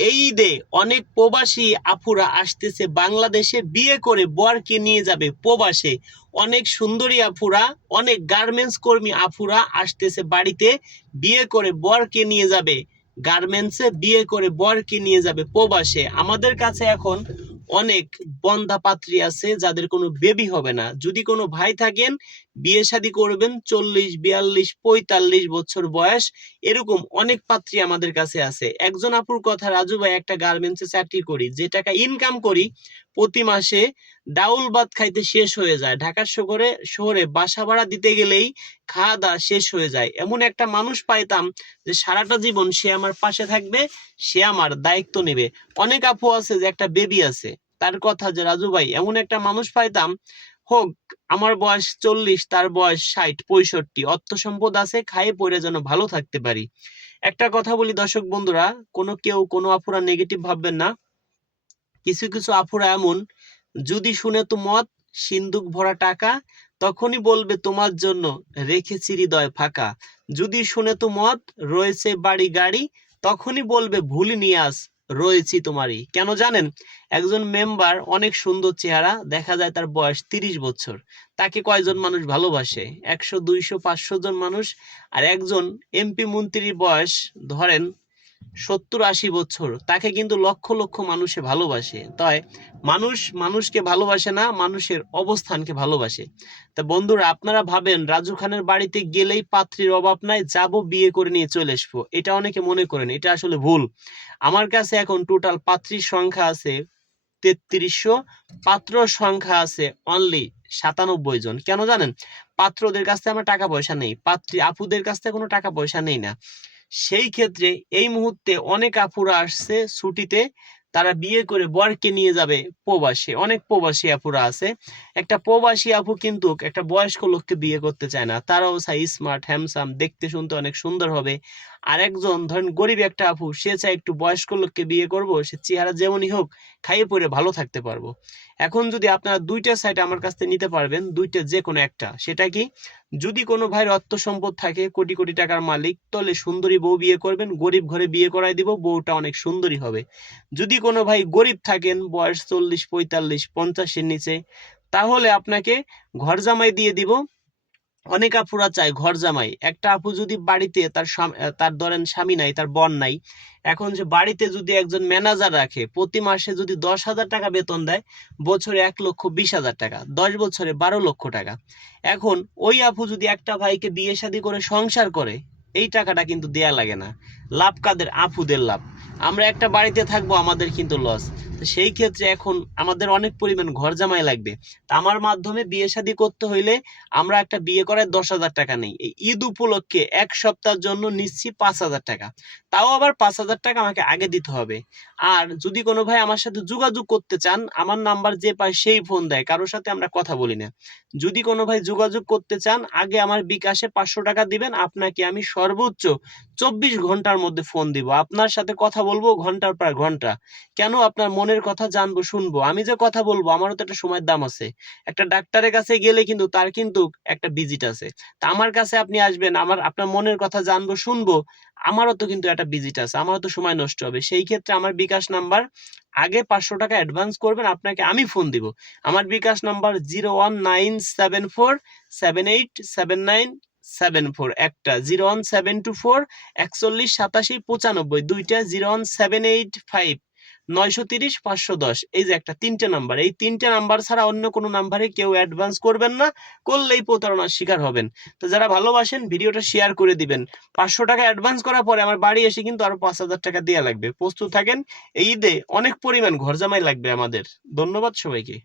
এই ঈদে অনেক প্রবাসী আপুরা আসতেছে বাংলাদেশে, বিয়ে করে বরকে নিয়ে যাবে প্রবাসে। অনেক সুন্দরী আপুরা, অনেক গার্মেন্টস কর্মী আপুরা আসতেছে বাড়িতে, বিয়ে করে বরকে নিয়ে যাবে গার্মেন্টসে, বিয়ে করে বরকে নিয়ে যাবে প্রবাসে। আমাদের কাছে এখন অনেক বন্ধা পাত্রী আছে যাদের কোনো বেবি হবে না। যদি কোনো ভাই থাকেন, বিয়ে শাদী করবেন, 40, 42, 45 বছর বয়স, এরকম অনেক পাত্রী আমাদের কাছে আছে। একজন আপুর কথা, রাজু ভাই একটা গার্মেন্টসে চাকরি করি, যে টাকা ইনকাম করি প্রতি মাসে ডাউল ভাত খাইতে শেষ হয়ে যায়। ঢাকার শহরে শহরে বাসা ভাড়া দিতে গেলেই খাওয়া দাওয়া শেষ হয়ে যায়। এমন একটা মানুষ পাইতাম যে সারাটা জীবন সে আমার পাশে থাকবে, সে আমার দায়িত্ব নেবে। অনেক আপু আছে যে একটা বেবি আছে, তার কথা যে রাজু ভাই এমন একটা মানুষ পাইতাম, হোক আমার বয়স 40, তার বয়স 60, 65, অর্থ সম্পদ আছে, খাইয়ে পরে যেন ভালো থাকতে পারি। একটা কথা বলি দর্শক বন্ধুরা, কোনো আপুরা নেগেটিভ ভাববেন না। কিছু কিছু আপুরা এমন, যদি শুনে তো মত, সিন্দুক ভরা টাকা, তখনই বলবে তোমার জন্য রেখেছি হৃদয় ফাঁকা। যদি শুনে তো মত, রয়েছে বাড়ি গাড়ি, তখনই বলবে ভুলিনি আজ রয়েছি তোমারই। কেন জানেন? একজন মেম্বার, অনেক সুন্দর চেহারা, দেখা যায় তার বয়স 30 বছর, তাকে কয়জন মানুষ ভালোবাসে? 100, 200, 500 জন মানুষ। আর একজন এমপি মন্ত্রীর বয়স ধরেন 70, 80 বছর, তাকে কিন্তু লক্ষ লক্ষ মানুষে ভালোবাসে। তাই মানুষ মানুষকে ভালোবাসে না, মানুষের অবস্থানকে ভালোবাসে। তা বন্ধুরা, আপনারা ভাবেন রাজু খানের বাড়িতে গেলেই পাত্রীর অভাব নাই, যাব বিয়ে করে নিয়ে চলে আসবো, এটা অনেকে মনে করেন, এটা আসলে ভুল। আমার কাছে এখন টোটাল পাত্রীর সংখ্যা আছে 3300, পাত্র সংখ্যা আছে অনলি 97 জন। কেন জানেন? পাত্রদের কাছ থেকে আমার টাকা পয়সা নেই, পাত্রী আপুদের কাছ থেকে কোনো টাকা পয়সা নেই না। সেই ক্ষেত্রে এই মুহূর্তে অনেক আপুরা আসছে ছুটিতে, তারা বিয়ে করে বরকে নিয়ে যাবে প্রবাসে। অনেক প্রবাসী আপুরা আছে। একটা প্রবাসী আপু কিন্তু একটা বয়স্ক লোককে বিয়ে করতে চায় না, তারাও চায় স্মার্ট, হ্যান্ডসাম, দেখতে শুনতে অনেক সুন্দর হবে। আর একজন ধরেন গরিব একটা আপু, সে চায় একটু বয়স্ক লোককে বিয়ে করব, সে চেহারা যেমনই হোক খাইয়ে পরে ভালো থাকতে পারবো। এখন যদি আপনারা দুইটা সাইড আমার কাছ থেকে নিতে পারবেন, দুইটা যে কোনো একটা, সেটা কি? যদি কোনো ভাইয়ের অর্থ সম্পদ থাকে, কোটি কোটি টাকার মালিক, তাহলে সুন্দরী বউ বিয়ে করবেন, গরিব ঘরে বিয়ে করাই দিব, বউটা অনেক সুন্দরী হবে। যদি কোনো ভাই গরিব থাকেন, বয়স 40, 45, 50-এর নিচে, তাহলে আপনাকে ঘর জামাই দিয়ে দিব। অনেক আপুরা চায় ঘর জামাই। একটা আপু যদি বাড়িতে তার ধরেন স্বামী নাই, তার বর নাই, এখন যে বাড়িতে যদি একজন ম্যানেজার রাখে, প্রতি মাসে যদি 10,000 টাকা বেতন দেয়, বছরে 1,20,000 টাকা, 10 বছরে 12 লক্ষ টাকা। এখন ওই আপু যদি একটা ভাইকে বিয়ে শাদী করে সংসার করে, এই টাকাটা কিন্তু দেয়া লাগে না। লাভ কাদের? আপুদের লাভ। আমরা একটা বাড়িতে থাকবো, আমাদের কিন্তু লস। তো সেই ক্ষেত্রে এখন আমাদের অনেক পরিমাণ ঘর জামাই লাগবে। তা আমার মাধ্যমে বিয়ে শাদী করতে হইলে আমরা একটা বিয়ে করায় 10,000 টাকা নেই, এই ঈদ উপলক্ষে 1 সপ্তাহের জন্য নিচ্ছি 5,000 টাকা। তাও আবার 5,000 টাকা আমাকে আগে দিতে হবে। আর যদি কোনো ভাই আমার সাথে যোগাযোগ করতে চান, আমার নাম্বার যে পায় সেই ফোন দেয়, কারোর সাথে আমরা কথা বলি না। যদি কোনো ভাই যোগাযোগ করতে চান, আগে আমার বিকাশে 500 টাকা দিবেন, আপনাকে আমি সর্বোচ্চ 24 ঘন্টার মধ্যে ফোন দিব, আপনার সাথে কথা বলবো ঘন্টার পর ঘন্টা। কেন? আপনার মনের কথা জানবো, শুনবো। আমি যে কথা বলবো, আমারও তো একটা সময়ের দাম আছে। একটা ডাক্তারের কাছে গেলে কিন্তু তার কিন্তু একটা ভিজিট আছে। তা আমার কাছে আপনি আসবেন, আপনার মনের কথা জানবো, শুনবো, আমারও তো কিন্তু একটা ভিজিট আছে, আমারও তো সময় নষ্ট হবে। সেই ক্ষেত্রে আমার বিকাশ নাম্বার, আগে 500 টাকা অ্যাডভান্স করবেন, আপনাকে আমি ফোন দিব। আমার বিকাশ নাম্বার 01974787974, একটা 01724418785, দুইটা 01785930510। এই যে একটা, তিনটে নাম্বার, এই তিনটে নাম্বার ছাড়া অন্য কোনো নাম্বারে কেউ অ্যাডভান্স করবেন না, করলেই প্রতারণার শিকার হবেন। তো যারা ভালোবাসেন, ভিডিওটা শেয়ার করে দিবেন। 500 টাকা অ্যাডভান্স করার পরে আমার বাড়ি এসে কিন্তু আরো 5,000 টাকা দেওয়া লাগবে। প্রস্তুত থাকেন, এই ঈদে অনেক পরিমাণ ঘর জামাই লাগবে আমাদের। ধন্যবাদ সবাইকে।